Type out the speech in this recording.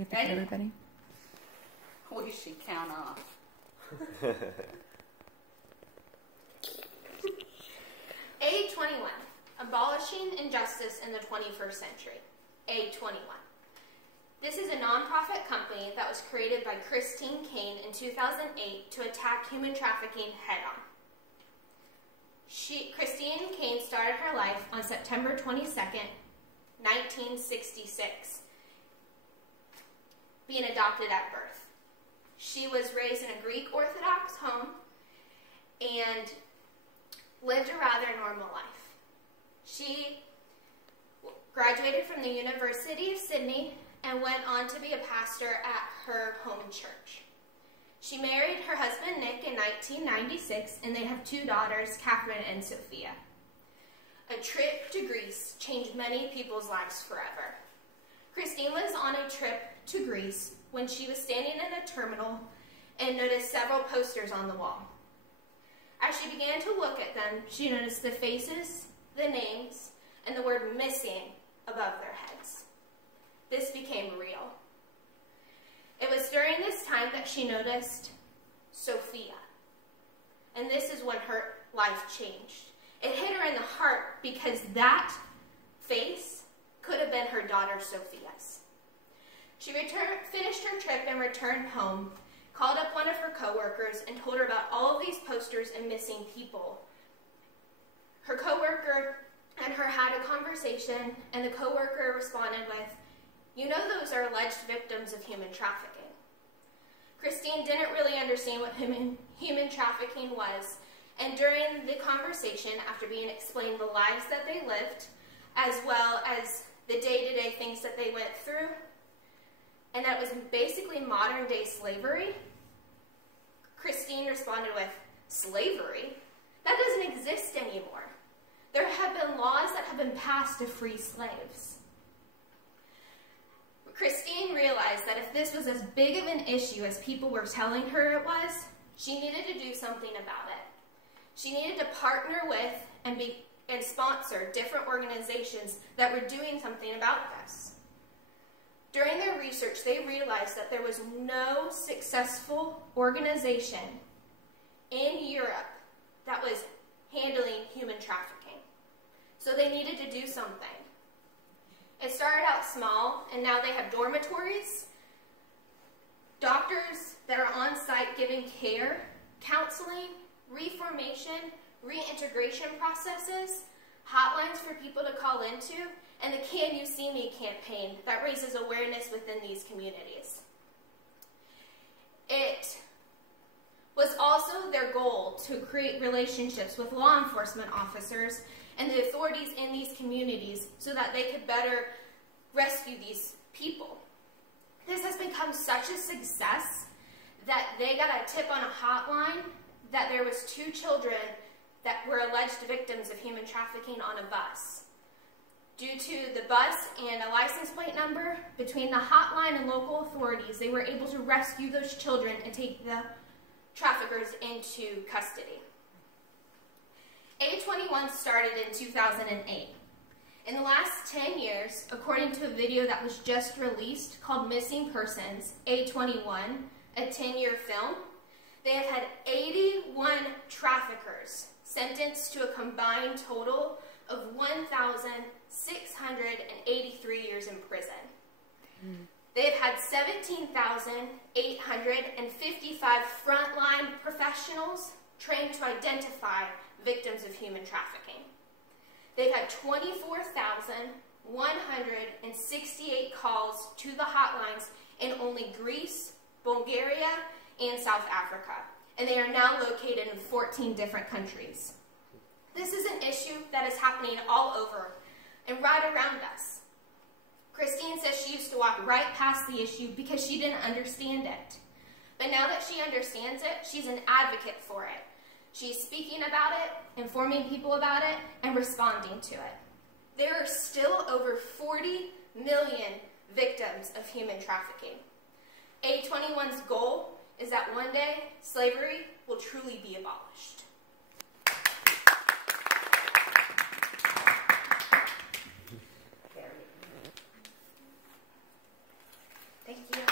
You have to get everybody. We should count off. A21, Abolishing Injustice in the 21st Century. A21. This is a nonprofit company that was created by Christine Caine in 2008 to attack human trafficking head-on. Christine Caine started her life on September 22nd, 1966, being adopted at birth. She was raised in a Greek Orthodox home and lived a rather normal life. She graduated from the University of Sydney and went on to be a pastor at her home church. She married her husband Nick in 1996, and they have two daughters, Catherine and Sophia. A trip to Greece changed many people's lives forever. Christine was on a trip to Greece when she was standing in a terminal and noticed several posters on the wall. As she began to look at them, she noticed the faces, the names, and the word missing above their heads. This became real. It was during this time that she noticed Sophia. And this is when her life changed. It hit her in the heart because that face could have been her daughter Sophia's. She finished her trip and returned home, called up one of her coworkers and told her about all of these posters and missing people. Her coworker and her had a conversation, and the coworker responded with, "You know those are alleged victims of human trafficking." Christine didn't really understand what human trafficking was, and during the conversation, after being explained the lives that they lived, as well as the day-to-day things that they went through, and that was basically modern-day slavery, Christine responded with, "Slavery? That doesn't exist anymore. There have been laws that have been passed to free slaves." Christine realized that if this was as big of an issue as people were telling her it was, she needed to do something about it. She needed to partner with and sponsor different organizations that were doing something about this. During their research, they realized that there was no successful organization in Europe that was handling human trafficking. So they needed to do something. It started out small, and now they have dormitories, doctors that are on site giving care, counseling, reformation, reintegration processes, hotlines for people to call into, and the Can You See Me campaign that raises awareness within these communities. It was also their goal to create relationships with law enforcement officers and the authorities in these communities so that they could better rescue these people. This has become such a success that they got a tip on a hotline that there was 2 children that were alleged victims of human trafficking on a bus. Due to the bus and a license plate number, between the hotline and local authorities, they were able to rescue those children and take the traffickers into custody. A21 started in 2008. In the last 10 years, according to a video that was just released called Missing Persons, A21, a 10-year film, they have had 81 traffickers sentenced to a combined total of 1,683 years in prison. They've had 17,855 frontline professionals trained to identify victims of human trafficking. They've had 24,168 calls to the hotlines in only Greece, Bulgaria, and South Africa, and they are now located in 14 different countries. This is an issue that is happening all over and right around us. Christine says she used to walk right past the issue because she didn't understand it. But now that she understands it, she's an advocate for it. She's speaking about it, informing people about it, and responding to it. There are still over 40 million victims of human trafficking. A21's goal is that one day slavery will truly be abolished. Thank you.